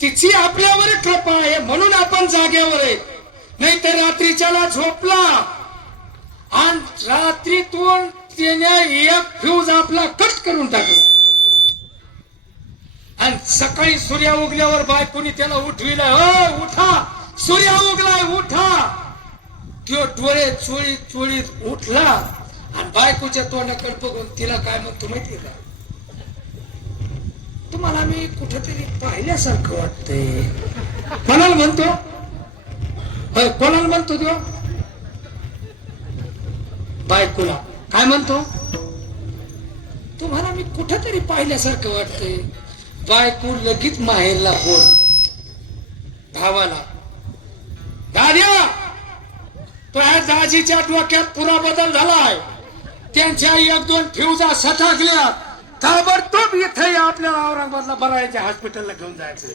तिची आपल्यावर कृपा आहे म्हणून आपण जागेवर आहे. नाही तर रात्रीच्याला झोपला आणि रात्रीतून त्याने एक फ्यूज आपला कट करून टाकला आणि सकाळी सूर्य उगल्यावर बायकोनी त्याला उठविलं, हो उठा, सूर्य उगलाय उठा. तो डोळे चोळीत चोळीत उठला आणि बायकोच्या तोंडाकडे बघून तिला काय म्हणतो माहितीये का, तुम्हाला मी कुठेतरी पाहिल्यासारखं वाटतंय. कोणाला म्हणतो, कोणाला म्हणतो तो, बायकोला काय म्हणतो, तुम्हाला मी कुठेतरी पाहिल्यासारखं वाटतंय. बायको लगेच माहेरला फोन भावाला, दाद्या तुझ्या दाजीच्या डोक्यात पुरा बदल झालाय, त्यांच्या एक दोन फ्युजा सटाकल्या, ताबडतोब इथे आपल्याला औरंगाबादला बरायच्या हॉस्पिटलला घेऊन जायचं.